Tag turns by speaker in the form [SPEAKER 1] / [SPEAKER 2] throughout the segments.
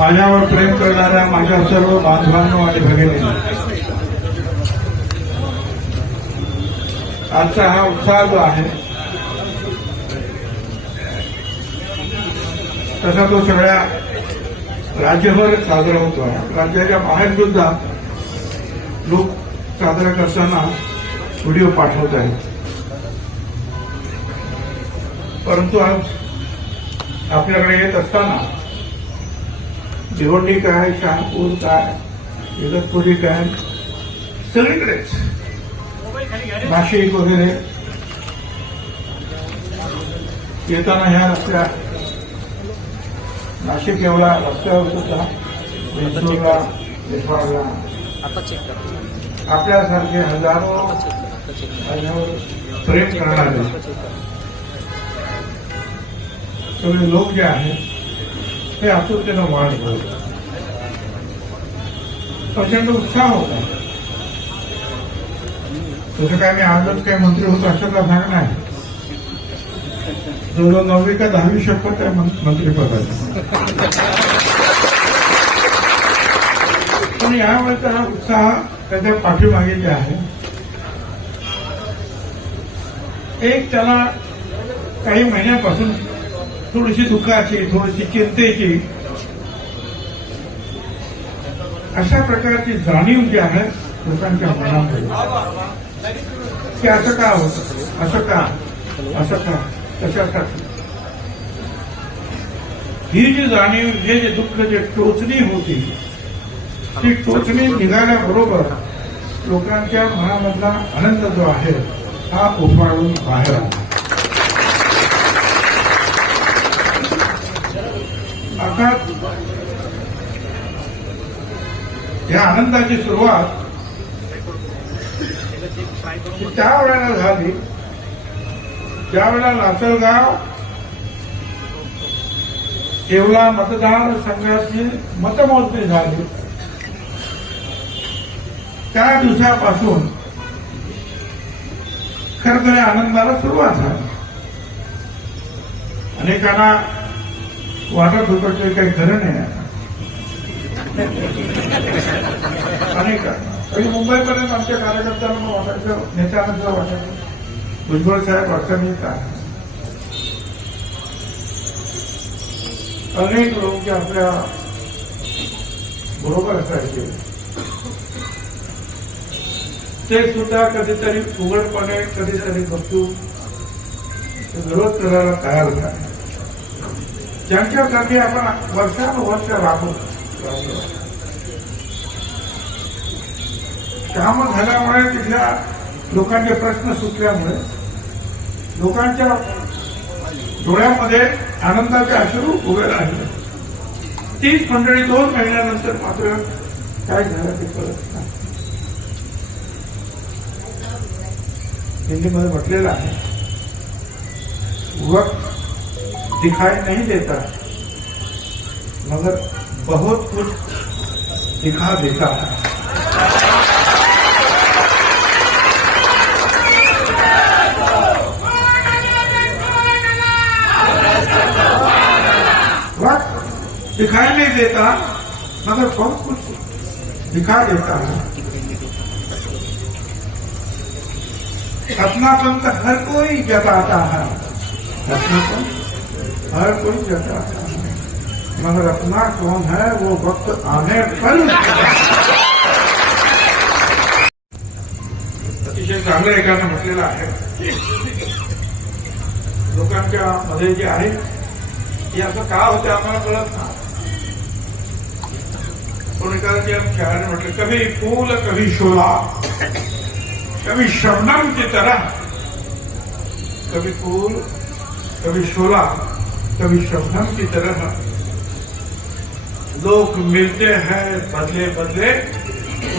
[SPEAKER 1] माझ्यावर प्रेम करणाऱ्या माझ्या सर्व बांधवांनो आणि भगिनी आजचा हा उत्साह जो आहे तसा तो सगळ्या राज्यभर साजरा होतो आहे. राज्याच्या बाहेर सुद्धा लोक साजरा करताना व्हिडिओ पाठवत आहेत. परंतु आज आपल्याकडे येत असताना भिवंडी काय शहापूर काय इगतपुरी काय सगळीकडेच. नाशिक वगैरे. येताना ह्या रस्त्या नाशिक एवढा रस्त्यावर सुद्धा आपल्यासारखे हजारो प्रेम करणारे. सगळे लोक जे आहेत हे आतुरतेनं वाढ होईल प्रचंड उत्साह होता तसं काय मी आजच काय मंत्री होतो असं का भाग नाही जवळ नववी का दहावी शपथ आहे मंत्रिपदाची पण यावेळेचा हा। उत्साह त्याच्या पाठीमागे जे आहे एक त्याला काही महिन्यापासून थोडीशी दुःखाची थोडीशी चिंतेची. अशा प्रकारची जाणीव जी आहे लोकांच्या मनामध्ये. की असं का होत? असं का? असं का? कशासाठी ही जी जाणीव हे जे दुःख जे टोचणी होती ती टोचणी निघाल्याबरोबर लोकांच्या मनामधला आनंद जो आहे हा उफाळून बाहेर आला. अर्थात या आनंदाची सुरुवात त्या वेळेला झाली. ज्यावेळेला लासलगाव येवला मतदारसंघाची मतमोजणी झाली. त्या दिवसापासून खरं तर आनंदाला सुरुवात झाली. अनेकांना वाटत होतं ते काही खरं नाही आहे. अनेकांना आणि मुंबईपर्यंत आमच्या कार्यकर्त्यांना वाटायचं नेत्यांना सुद्धा वाटायचं. भुजबळ साहेब अडचणीत का? अनेक लोक जे आपल्या बरोबर असायचे. ते सुद्धा कधीतरी उघडपणे कधीतरी बघतो विरोध करायला तयार झाले. त्यांच्यासाठी आपण वर्षानुवर्ष राबू. काम झाल्यामुळे तिथल्या लोकांचे प्रश्न सुटल्यामुळे लोकांच्या डोळ्यामध्ये आनंदाचे अश्रू उभे राहिले. तीच मंडळी दोन महिन्यानंतर मात्र काय झालं ते कळत नाही. हिंदीमध्ये म्हटलेलं आहे वक्त दिखाई नहीं देता। मगर बहुत कुछ दिखा देता। है वक्त दिखाई नहीं देता, मगर बहुत कुछ दिखा देता है। अपनापन तो हर कोई जताता है। अपनापन हर कोई जताता है मगर अपना कौन है, वो वक्त आने पर अतिशय चांगलं एकानं म्हटलेलं आहे। लोकांच्या मध्ये जे आहे, की असं का होते आम्हाला कळत ना कोणी एखाद्या म्हटलं, कभी फूल, कभी शोला, कभी शबनम की तरह, कभी फूल, कभी शोला कभी शबनम की तरह लोग मिलते हैं बदले बदले,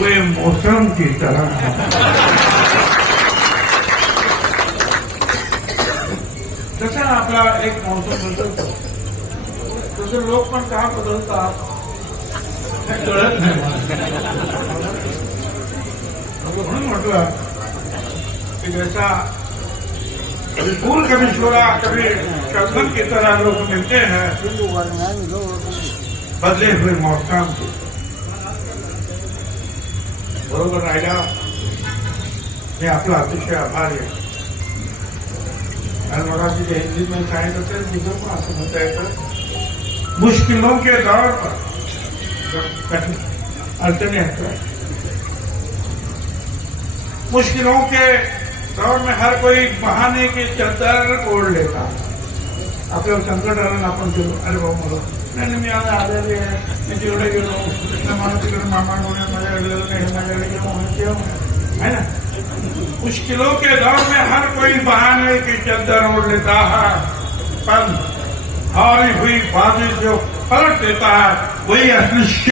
[SPEAKER 1] वे मौसम की तरह जसा आपला एक मौसम बदलतो तसं लोक पण का बदलतात हे? कळत नाही कभी फूल कभी छोरा कभी शबनम की तरह लोग मिलते हैं। बदले हुए मौसम के। बरोबर राहिला मी आपला अतिशय आभारी आहे आणि मला तिथे हिंदीत मी सांगितलं तर तिथं पण असं म्हणता येतं मुश्किलों के दौर पर। अड़चने मुश्किलों के दौर में हर कोई बहाने की चादर ओढ़ लेता। आपल्याला संकट आलं आपण अरे आज मामा है? ना? मुश्किलों के दौर में हर कोई बहाने की चादर ओढ़ लेता है। पर हारी हुई बाजी जो पलट देता है, वही असली